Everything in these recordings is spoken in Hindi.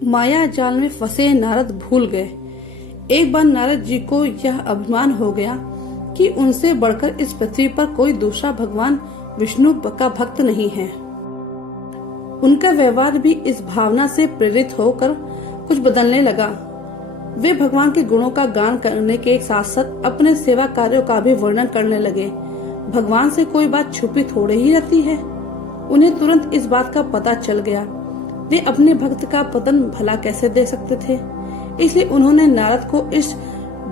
माया जाल में फंसे नारद भूल गए। एक बार नारद जी को यह अभिमान हो गया कि उनसे बढ़कर इस पृथ्वी पर कोई दूसरा भगवान विष्णु का भक्त नहीं है। उनका व्यवहार भी इस भावना से प्रेरित होकर कुछ बदलने लगा। वे भगवान के गुणों का गान करने के साथ साथ अपने सेवा कार्यों का भी वर्णन करने लगे। भगवान से कोई बात छुपी थोड़ी ही रहती है। उन्हें तुरंत इस बात का पता चल गया। वे अपने भक्त का पतन भला कैसे देख सकते थे, इसलिए उन्होंने नारद को इस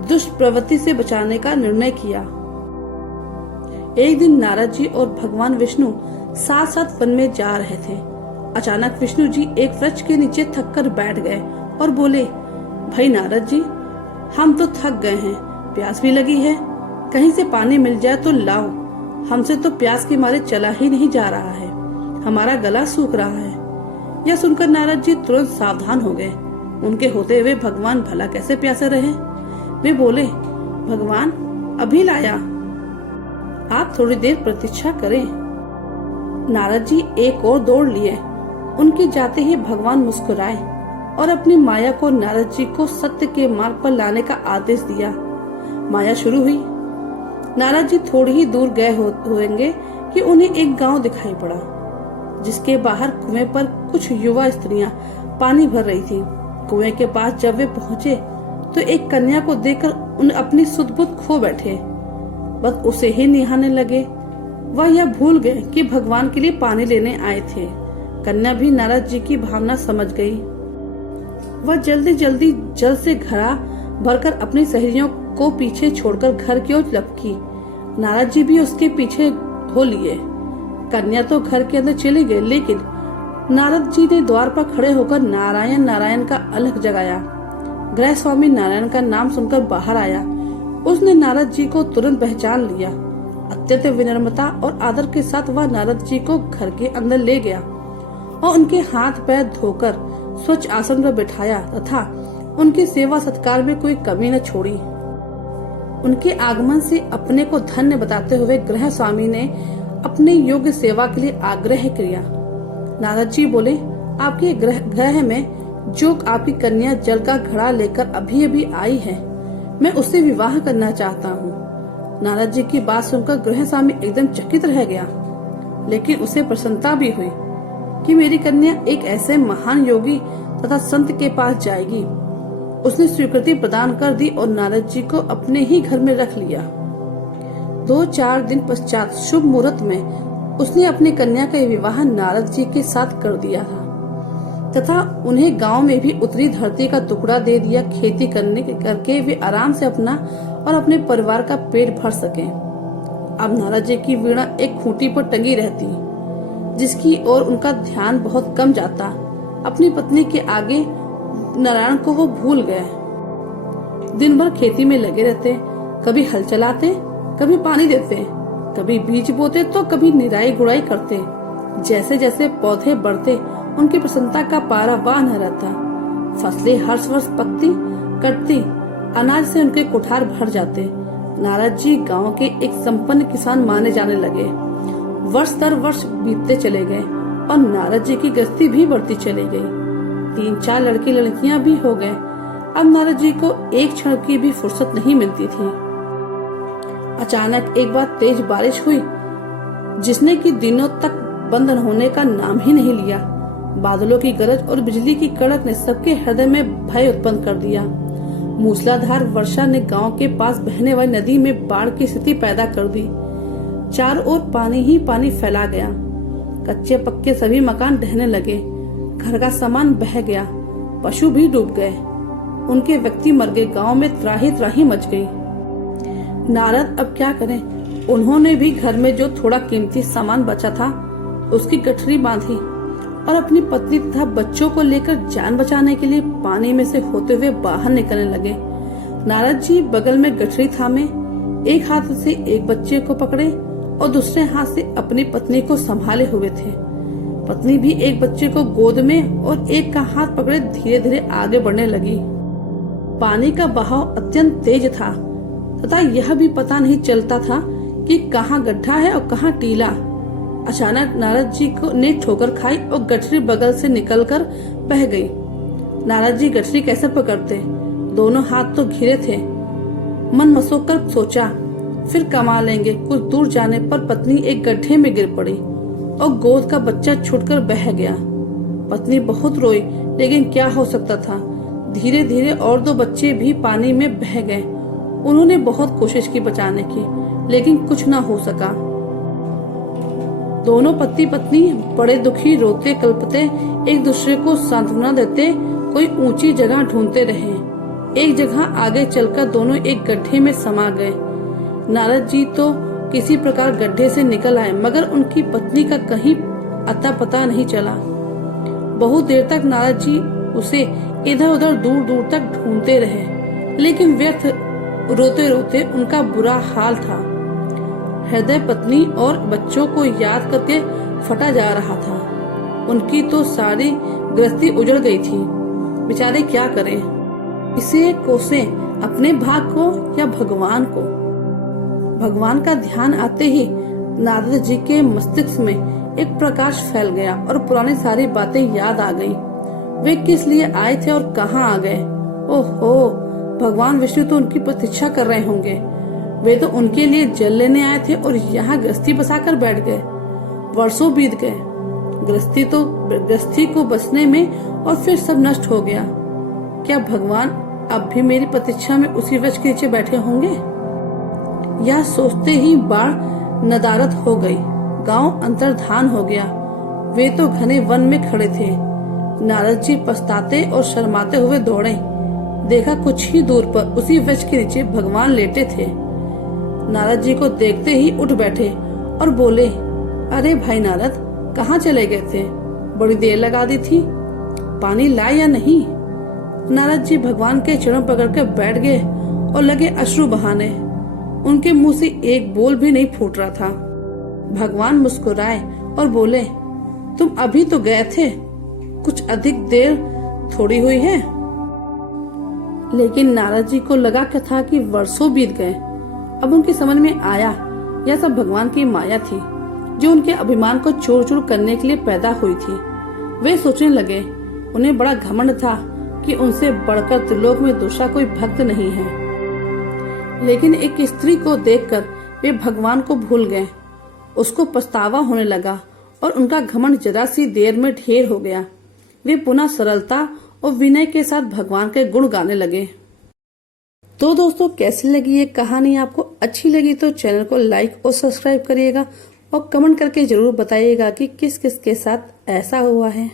दुष्ट प्रवृत्ति से बचाने का निर्णय किया। एक दिन नारद जी और भगवान विष्णु साथ साथ वन में जा रहे थे। अचानक विष्णु जी एक वृक्ष के नीचे थक कर बैठ गए और बोले, भाई नारद जी, हम तो थक गए हैं, प्यास भी लगी है, कहीं से पानी मिल जाए तो लाओ। हमसे तो प्यास के मारे चला ही नहीं जा रहा है, हमारा गला सूख रहा है। यह सुनकर नारद जी तुरंत सावधान हो गए। उनके होते हुए भगवान भला कैसे प्यासे रहे। वे बोले, भगवान अभी लाया, आप थोड़ी देर प्रतीक्षा करें। नारद जी एक और दौड़ लिए। उनके जाते ही भगवान मुस्कुराए और अपनी माया को नारद जी को सत्य के मार्ग पर लाने का आदेश दिया। माया शुरू हुई। नारद जी थोड़ी ही दूर गए होंगे कि उन्हें एक गांव दिखाई पड़ा, जिसके बाहर कुएं पर कुछ युवा स्त्रियां पानी भर रही थी। कुएं के पास जब वे पहुंचे तो एक कन्या को देखकर उन अपनी सुध बुध खो बैठे, बस उसे ही निहारने लगे। वह यह भूल गए कि भगवान के लिए पानी लेने आए थे। कन्या भी नारद जी की भावना समझ गई। वह जल्दी जल्दी जल से घड़ा भरकर अपनी सहेलियों को पीछे छोड़कर घर की ओर लपकी। नारद जी भी उसके पीछे हो लिए। कन्या तो घर के अंदर चली गई, लेकिन नारद जी ने द्वार पर खड़े होकर नारायण नारायण का अलख जगाया। गृह स्वामी नारायण का नाम सुनकर बाहर आया। उसने नारद जी को तुरंत पहचान लिया। अत्यंत विनम्रता और आदर के साथ वह नारद जी को घर के अंदर ले गया और उनके हाथ पैर धोकर स्वच्छ आसन पर बिठाया तथा उनकी सेवा सत्कार में कोई कमी न छोड़ी। उनके आगमन से अपने को धन्य बताते हुए गृह स्वामी ने अपने योग्य सेवा के लिए आग्रह किया। नारद जी बोले, आपके गृह में जो आपकी कन्या जल का घड़ा लेकर अभी अभी आई है, मैं उससे विवाह करना चाहता हूँ। नारद जी की बात सुनकर गृह स्वामी एकदम चकित रह गया, लेकिन उसे प्रसन्नता भी हुई कि मेरी कन्या एक ऐसे महान योगी तथा संत के पास जाएगी। उसने स्वीकृति प्रदान कर दी और नारद जी को अपने ही घर में रख लिया। 2-4 दिन पश्चात शुभ मुहूर्त में उसने अपनी कन्या का विवाह नारद जी के साथ कर दिया था तथा उन्हें गांव में भी उतरी धरती का टुकड़ा दे दिया। खेती करके वे आराम से अपना और अपने परिवार का पेट भर सके। अब नारद जी की वीणा एक खूंटी पर टंगी रहती, जिसकी ओर उनका ध्यान बहुत कम जाता। अपनी पत्नी के आगे नारायण को वो भूल गए। दिन भर खेती में लगे रहते, कभी हल चलाते, कभी पानी देते, कभी बीज बोते तो कभी निराई गुड़ाई करते। जैसे जैसे पौधे बढ़ते उनकी प्रसन्नता का पारा वाह न रहता। फसलें हर वर्ष पकती कटती, अनाज से उनके कुठार भर जाते। नारद जी गांव के एक संपन्न किसान माने जाने लगे। वर्ष दर वर्ष बीतते चले गए और नारद जी की गृहस्थी भी बढ़ती चली गई। 3-4 लड़के लड़कियां भी हो गए। अब नारद जी को एक क्षण की भी फुर्सत नहीं मिलती थी। अचानक एक बार तेज बारिश हुई, जिसने कि दिनों तक बंद होने का नाम ही नहीं लिया। बादलों की गरज और बिजली की कड़क ने सबके हृदय में भय उत्पन्न कर दिया। मूसलाधार वर्षा ने गांव के पास बहने वाली नदी में बाढ़ की स्थिति पैदा कर दी। चारों ओर पानी ही पानी फैला गया। कच्चे पक्के सभी मकान ढहने लगे। घर का सामान बह गया। पशु भी डूब गए। उनके व्यक्ति मर गए। गांव में त्राही त्राही मच गई। नारद अब क्या करें। उन्होंने भी घर में जो थोड़ा कीमती सामान बचा था उसकी गठरी बांधी और अपनी पत्नी तथा बच्चों को लेकर जान बचाने के लिए पानी में से होते हुए बाहर निकलने लगे। नारद जी बगल में गठरी थामे, एक हाथ से एक बच्चे को पकड़े और दूसरे हाथ से अपनी पत्नी को संभाले हुए थे। पत्नी भी एक बच्चे को गोद में और एक का हाथ पकड़े धीरे धीरे आगे बढ़ने लगी। पानी का बहाव अत्यंत तेज था तथा यह भी पता नहीं चलता था कि कहाँ गड्ढा है और कहाँ टीला। अचानक नारद जी ने ठोकर खाई और गठरी बगल से निकलकर बह गई। नारद जी गठरी कैसे पकड़ते, दोनों हाथ तो घिरे थे। मन मसोक कर सोचा, फिर कमा लेंगे। कुछ दूर जाने पर पत्नी एक गड्ढे में गिर पड़ी और गोद का बच्चा छूटकर बह गया। पत्नी बहुत रोई, लेकिन क्या हो सकता था। धीरे धीरे और 2 बच्चे भी पानी में बह गए। उन्होंने बहुत कोशिश की बचाने की, लेकिन कुछ न हो सका। दोनों पति पत्नी बड़े दुखी, रोते कल्पते, एक दूसरे को सांत्वना देते कोई ऊंची जगह ढूंढते रहे। एक जगह आगे चलकर दोनों एक गड्ढे में समा गए। नारद जी तो किसी प्रकार गड्ढे से निकल आए, मगर उनकी पत्नी का कहीं अता पता नहीं चला। बहुत देर तक नारद जी उसे इधर उधर दूर दूर तक ढूंढते रहे, लेकिन व्यर्थ। रोते रोते उनका बुरा हाल था। हृदय पत्नी और बच्चों को याद करके फटा जा रहा था। उनकी तो सारी गृहस्थी उजड़ गई थी। बेचारे क्या करें, इसे कोसे अपने भाग को या भगवान को। भगवान का ध्यान आते ही नारद जी के मस्तिष्क में एक प्रकाश फैल गया और पुरानी सारी बातें याद आ गईं। वे किस लिए आए थे और कहाँ आ गए। ओहो, भगवान विष्णु तो उनकी प्रतीक्षा कर रहे होंगे। वे तो उनके लिए जल लेने आए थे और यहाँ गृहस्थी बसाकर बैठ गए। वर्षों बीत गए, गृहस्थी को बसने में, और फिर सब नष्ट हो गया। क्या भगवान अब भी मेरी प्रतीक्षा में उसी वृक्ष के नीचे बैठे होंगे? यह सोचते ही बाढ़ नदारद हो गई। गांव अंतर्धान हो गया। वे तो घने वन में खड़े थे। नारद जी पछताते और शर्माते हुए दौड़े। देखा कुछ ही दूर पर उसी वृक्ष के नीचे भगवान लेटे थे। नारद जी को देखते ही उठ बैठे और बोले, अरे भाई नारद, कहाँ चले गए थे? बड़ी देर लगा दी थी, पानी लाए या नहीं? नारद जी भगवान के चरण पकड़कर बैठ गए और लगे अश्रु बहाने। उनके मुंह से एक बोल भी नहीं फूट रहा था। भगवान मुस्कुराए और बोले, तुम अभी तो गए थे, कुछ अधिक देर थोड़ी हुई है। लेकिन नारद जी को लगा क्या था कि वर्षों बीत गए। अब उनकी समझ में आया यह सब भगवान की माया थी, जो उनके अभिमान को चूर चूर करने के लिए पैदा हुई थी। वे सोचने लगे, उन्हें बड़ा घमंड था कि उनसे बढ़कर त्रिलोक में दूसरा कोई भक्त नहीं है। लेकिन एक स्त्री को देखकर वे भगवान को भूल गए। उसको पछतावा होने लगा और उनका घमंड जरा सी देर में ढेर हो गया। वे पुनः सरलता और विनय के साथ भगवान के गुण गाने लगे। तो दोस्तों, कैसी लगी ये कहानी? आपको अच्छी लगी तो चैनल को लाइक और सब्सक्राइब करिएगा और कमेंट करके जरूर बताइएगा कि किस किस के साथ ऐसा हुआ है।